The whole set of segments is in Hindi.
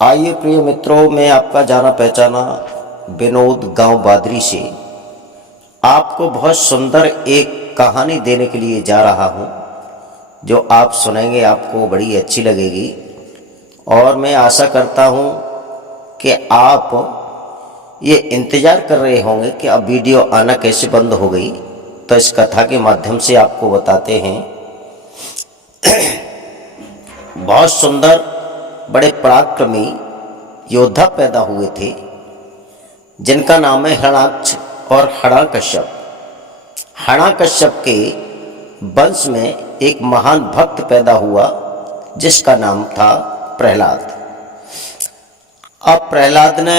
आइए प्रिय मित्रों, मैं आपका जाना पहचाना विनोद गांव बादरी से आपको बहुत सुंदर एक कहानी देने के लिए जा रहा हूं, जो आप सुनेंगे आपको बड़ी अच्छी लगेगी। और मैं आशा करता हूं कि आप ये इंतज़ार कर रहे होंगे कि अब वीडियो आना कैसे बंद हो गई। तो इस कथा के माध्यम से आपको बताते हैं। बहुत सुंदर बड़े पराक्रमी योद्धा पैदा हुए थे, जिनका नाम है हरणाक्ष और हरणाकश्यप। हरणाकश्यप के वंश में एक महान भक्त पैदा हुआ, जिसका नाम था प्रहलाद। अब प्रहलाद ने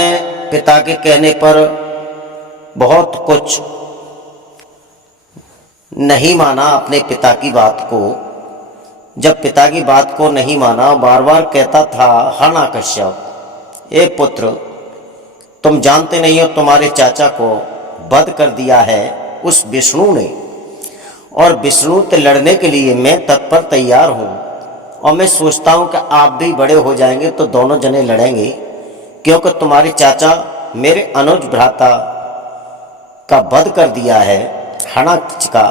पिता के कहने पर बहुत कुछ नहीं माना अपने पिता की बात को। जब पिता की बात को नहीं माना, बार बार कहता था, हरणाकश्यप, ए पुत्र, तुम जानते नहीं हो तुम्हारे चाचा को वध कर दिया है उस विष्णु ने, और विष्णु से लड़ने के लिए मैं तत्पर तैयार हूँ। और मैं सोचता हूँ कि आप भी बड़े हो जाएंगे तो दोनों जने लड़ेंगे, क्योंकि तुम्हारे चाचा मेरे अनुज भ्राता का वध कर दिया है, हरणाक्ष का,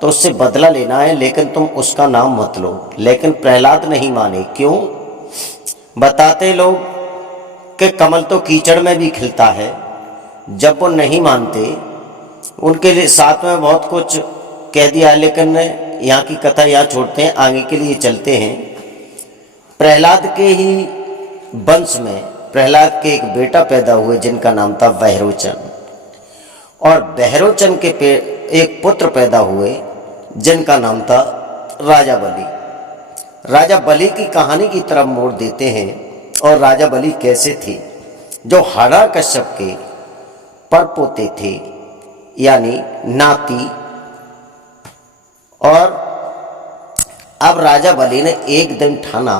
तो उससे बदला लेना है, लेकिन तुम उसका नाम मत लो। लेकिन प्रहलाद नहीं माने। क्यों? बताते लोग कि कमल तो कीचड़ में भी खिलता है। जब वो नहीं मानते, उनके लिए साथ में बहुत कुछ कह दिया, लेकिन यहाँ की कथा यहाँ छोड़ते हैं, आगे के लिए चलते हैं। प्रहलाद के ही वंश में प्रहलाद के एक बेटा पैदा हुए, जिनका नाम था बहरोचन। और बहरोचन के एक पुत्र पैदा हुए, जिनका नाम था राजा बलि। राजा बलि की कहानी की तरफ मोड़ देते हैं। और राजा बलि कैसे थे? जो हरणाकश्यप के परपोते थे, यानी नाती। और अब राजा बलि ने एक दिन ठाना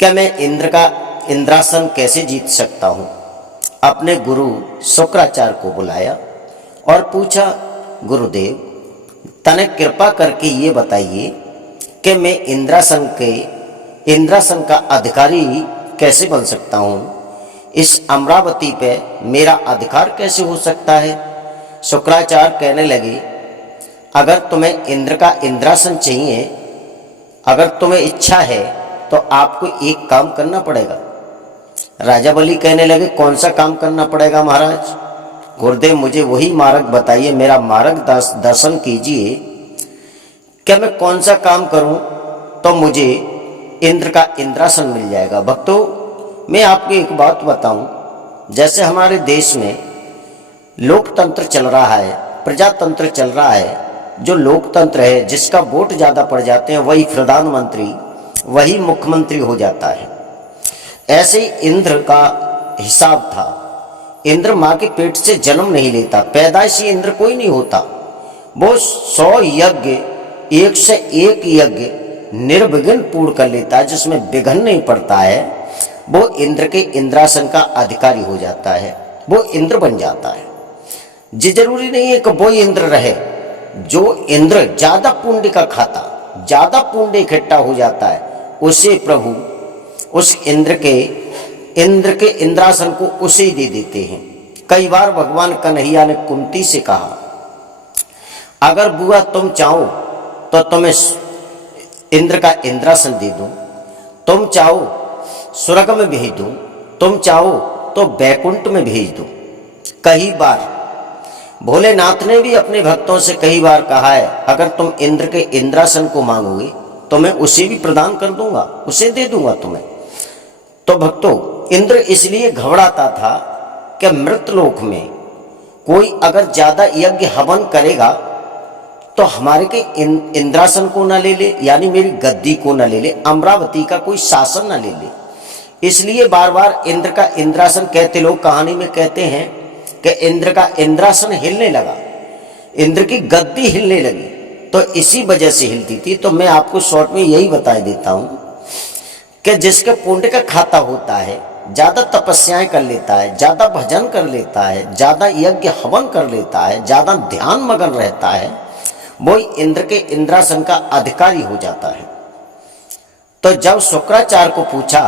कि मैं इंद्र का इंद्रासन कैसे जीत सकता हूँ। अपने गुरु शुक्राचार्य को बुलाया और पूछा, गुरुदेव, तने कृपा करके ये बताइए कि मैं इंद्रासन का अधिकारी कैसे बन सकता हूँ? इस अमरावती पे मेरा अधिकार कैसे हो सकता है? शुक्राचार्य कहने लगे, अगर तुम्हें इंद्र का इंद्रासन चाहिए, अगर तुम्हें इच्छा है, तो आपको एक काम करना पड़ेगा। राजा बलि कहने लगे, कौन सा काम करना पड़ेगा महाराज? गुरुदेव, मुझे वही मार्ग बताइए, मेरा मार्ग दर्शन कीजिए। क्या मैं कौन सा काम करूं तो मुझे इंद्र का इंद्रासन मिल जाएगा? भक्तों, मैं आपको एक बात बताऊं, जैसे हमारे देश में लोकतंत्र चल रहा है, प्रजातंत्र चल रहा है, जो लोकतंत्र है, जिसका वोट ज़्यादा पड़ जाते हैं वही प्रधानमंत्री, वही मुख्यमंत्री हो जाता है। ऐसे ही इंद्र का हिसाब था। इंद्र माँ के पेट से जन्म नहीं लेता, पैदाइशी इंद्र कोई नहीं होता। वो 100 यज्ञ, 1 से 1 यज्ञ निर्विघ्न पूर्ण कर लेता है, जिसमें विघ्न नहीं पड़ता है। वो इंद्र के इंद्रासन का अधिकारी हो जाता है, वो इंद्र बन जाता है। जी, जरूरी नहीं है कि वो इंद्र रहे। जो इंद्र ज्यादा पुण्य का खाता, ज्यादा पुण्य इकट्ठा हो जाता है, उसे प्रभु उस इंद्र के इंद्रासन को उसे ही दे देते हैं। कई बार भगवान कन्हैया ने कुंती से कहा, अगर बुआ तुम चाहो तो तुम्हें इंद्र का इंद्रासन दे दूं, तुम चाहो स्वर्ग में भेज दूं, तुम चाहो तो बैकुंठ में भेज दूं। कई बार भोलेनाथ ने भी अपने भक्तों से कई बार कहा है, अगर तुम इंद्र के इंद्रासन को मांगोगे तो मैं उसे भी प्रदान कर दूंगा, उसे दे दूंगा तुम्हें। तो भक्तों, इंद्र इसलिए घबराता था कि मृतलोक में कोई अगर ज्यादा यज्ञ हवन करेगा तो हमारे के इंद्रासन को न ले ले, यानी मेरी गद्दी को न ले ले, अमरावती का कोई शासन न ले ले। इसलिए बार बार इंद्र का इंद्रासन कहते, लोग कहानी में कहते हैं कि इंद्र का इंद्रासन हिलने लगा, इंद्र की गद्दी हिलने लगी, तो इसी वजह से हिलती थी। तो मैं आपको शॉर्ट में यही बता देता हूं कि जिसके पुण्य का खाता होता है, ज्यादा तपस्याएं कर लेता है, ज्यादा भजन कर लेता है, ज्यादा यज्ञ हवन कर लेता है, ज्यादा ध्यान मगन रहता है, वो इंद्र के इंद्रासन का अधिकारी हो जाता है। तो जब शुक्राचार्य को पूछा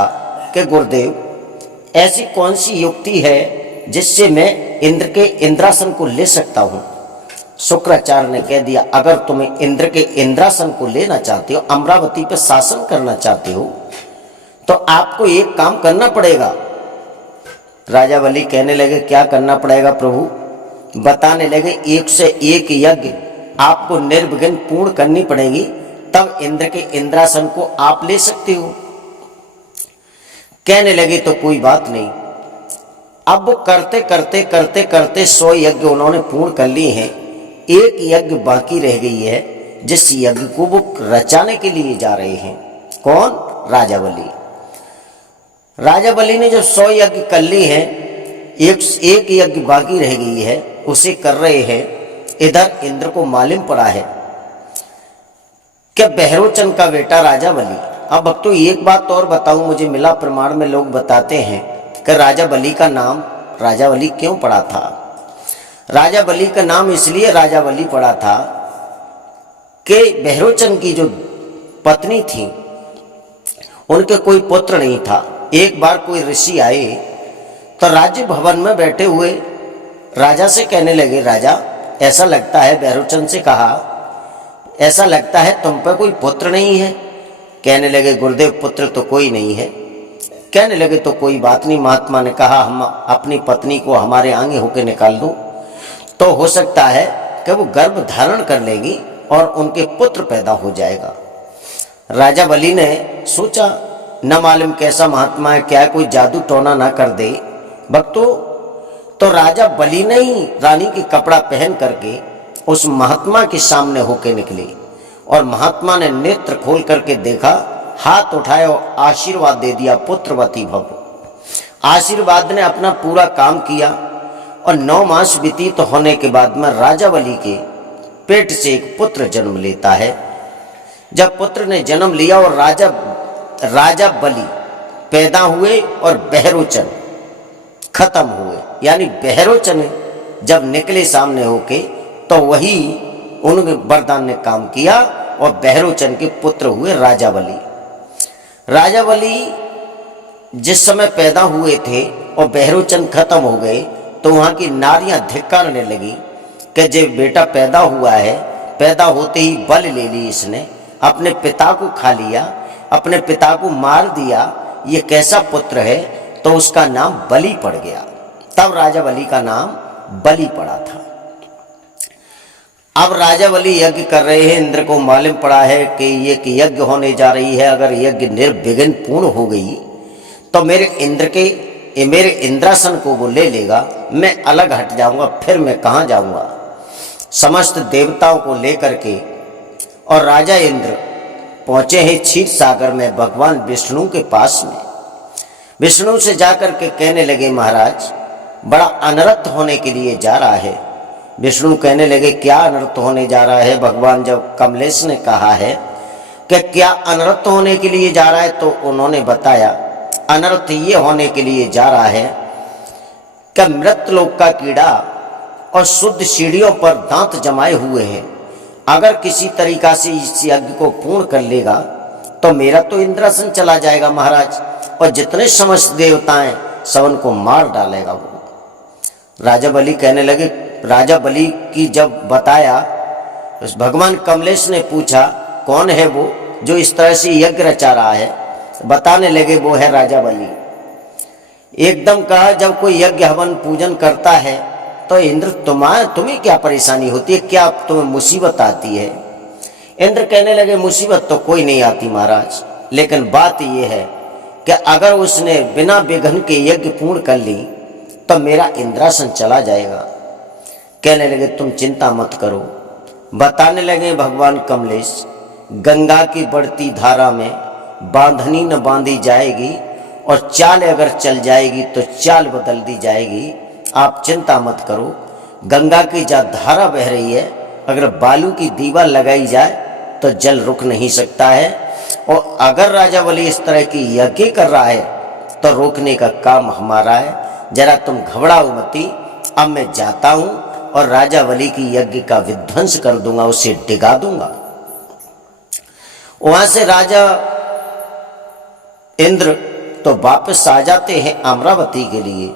कि गुरुदेव ऐसी कौन सी युक्ति है जिससे मैं इंद्र के इंद्रासन को ले सकता हूँ। शुक्राचार्य ने कह दिया, अगर तुम्हें इंद्र के इंद्रासन को लेना चाहते हो, अमरावती पर शासन करना चाहते हो, तो आपको एक काम करना पड़ेगा। राजा बलि कहने लगे, क्या करना पड़ेगा प्रभु? बताने लगे, 1 से 1 यज्ञ आपको निर्विघ्न पूर्ण करनी पड़ेगी, तब इंद्र के इंद्रासन को आप ले सकते हो। कहने लगे तो कोई बात नहीं। अब वो करते करते करते करते 100 यज्ञ उन्होंने पूर्ण कर लिए हैं। एक यज्ञ बाकी रह गई है, जिस यज्ञ को वो रचाने के लिए जा रहे हैं। कौन? राजा बलि। राजा बलि ने जब 100 यज्ञ कर ली हैं, एक यज्ञ बाकी रह गई है, उसे कर रहे हैं। इधर इंद्र को मालूम पड़ा है कि बहरोचन का बेटा राजा बलि। अब भक्तों एक बात और बताऊं, मुझे मिला प्रमाण में लोग बताते हैं कि राजा बलि का नाम राजा बलि क्यों पड़ा था। राजा बलि का नाम इसलिए राजा बलि पड़ा था कि बहरोचन की जो पत्नी थी उनके कोई पुत्र नहीं था। एक बार कोई ऋषि आए तो राज्य भवन में बैठे हुए राजा से कहने लगे, राजा ऐसा लगता है, बहरोचन से कहा, ऐसा लगता है तुम पर कोई पुत्र नहीं है। कहने लगे, गुरुदेव पुत्र तो कोई नहीं है। कहने लगे तो कोई बात नहीं, महात्मा ने कहा हम अपनी पत्नी को हमारे आगे होके निकाल दो तो हो सकता है कि वो गर्भ धारण कर लेगी और उनके पुत्र पैदा हो जाएगा। राजा बलि ने सोचा, न मालूम कैसा महात्मा है, क्या कोई जादू टोना ना कर दे। भक्तों तो राजा बलि ने ही रानी की कपड़ा पहन करके उस महात्मा के सामने होके निकले और महात्मा ने नेत्र खोल करके देखा, हाथ उठाया और आशीर्वाद दे दिया, पुत्रवती भव। आशीर्वाद ने अपना पूरा काम किया और 9 मास व्यतीत होने के बाद में राजा बलि के पेट से एक पुत्र जन्म लेता है। जब पुत्र ने जन्म लिया और राजा बलि पैदा हुए और बहरोचन खत्म हुए, यानी बहरोचन जब निकले सामने होके तो वही उन वरदान ने काम किया और बहरोचन के पुत्र हुए राजा बलि। राजा बलि जिस समय पैदा हुए थे और बहरोचन खत्म हो गए तो वहाँ की नारियां धिक्कारने लगी कि जब बेटा पैदा हुआ है, पैदा होते ही बल ले ली इसने, अपने पिता को खा लिया, अपने पिता को मार दिया, ये कैसा पुत्र है। तो उसका नाम बलि पड़ गया। तब राजा बलि का नाम बलि पड़ा था। अब राजा बलि यज्ञ कर रहे हैं, इंद्र को मालूम पड़ा है कि ये कि यज्ञ होने जा रही है, अगर यज्ञ निर्विघ्न पूर्ण हो गई तो मेरे इंद्रासन को वो ले लेगा, मैं अलग हट जाऊंगा, फिर मैं कहाँ जाऊंगा। समस्त देवताओं को लेकर के और राजा इंद्र पहुंचे हैं क्षीर सागर में भगवान विष्णु के पास में। विष्णु से जाकर के कहने लगे, महाराज बड़ा अनर्थ होने के लिए जा रहा है। विष्णु कहने लगे, क्या अनर्थ होने जा रहा है? भगवान जब कमलेश ने कहा है कि क्या अनर्थ होने के लिए जा रहा है, तो उन्होंने बताया अनर्थ ये होने के लिए जा रहा है कि मृतलोक का कीड़ा और शुद्ध सीढ़ियों पर दांत जमाए हुए हैं, अगर किसी तरीका से इस यज्ञ को पूर्ण कर लेगा तो मेरा तो इंद्रासन चला जाएगा महाराज, और जितने समस्त देवताएं सबन को मार डालेगा वो। राजा बलि कहने लगे, राजा बलि की जब बताया, उस भगवान कमलेश ने पूछा कौन है वो जो इस तरह से यज्ञ रचा रहा है। बताने लगे, वो है राजा बलि। एकदम कहा, जब कोई यज्ञ हवन पूजन करता है तो इंद्र तुम्हें क्या परेशानी होती है, क्या तुम्हें मुसीबत आती है? इंद्र कहने लगे, मुसीबत तो कोई नहीं आती महाराज, लेकिन बात यह है कि अगर उसने बिना विघ्न के यज्ञ पूर्ण कर ली तो मेरा इंद्रासन चला जाएगा। कहने लगे, तुम चिंता मत करो। बताने लगे भगवान कमलेश, गंगा की बढ़ती धारा में बांधनी न बांधी जाएगी और चाल अगर चल जाएगी तो चाल बदल दी जाएगी। आप चिंता मत करो। गंगा की जहाँ धारा बह रही है, अगर बालू की दीवार लगाई जाए तो जल रुक नहीं सकता है, और अगर राजा बलि इस तरह की यज्ञ कर रहा है तो रोकने का काम हमारा है। जरा तुम घबराओ मती, अब मैं जाता हूं और राजा बलि की यज्ञ का विध्वंस कर दूंगा, उसे डिगा दूंगा। वहां से राजा इंद्र तो वापस आ जाते हैं अमरावती के लिए।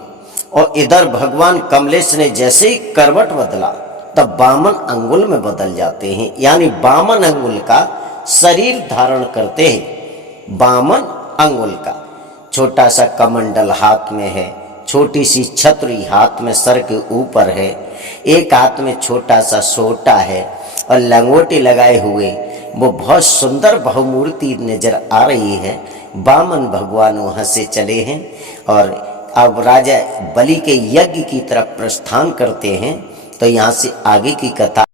और इधर भगवान कमलेश ने जैसे ही करवट बदला तब 52 अंगुल में बदल जाते हैं, यानी 52 अंगुल का शरीर धारण करते हैं। 52 अंगुल का छोटा सा कमंडल हाथ में है, छोटी सी छतरी हाथ में सर के ऊपर है, एक हाथ में छोटा सा सोटा है और लंगोटी लगाए हुए वो बहुत सुंदर बहुमूर्ति नजर आ रही है। 52 भगवान वहाँ से चले हैं और अब राजा बलि के यज्ञ की तरफ प्रस्थान करते हैं। तो यहाँ से आगे की कथा